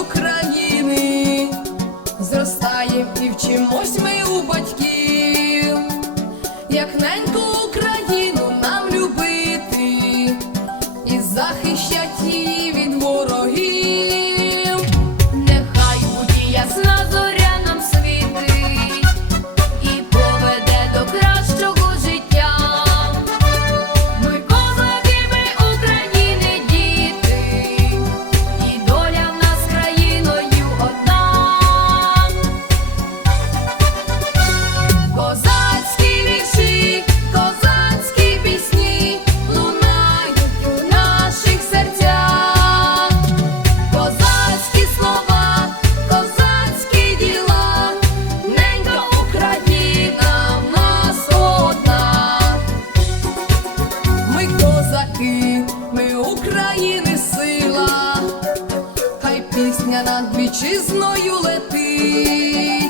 України, зростаєм і вчимось ми у батьків, як неньку Україну нам любити і захищати. козаки, ми України сила, хай пісня над вітчизною летить.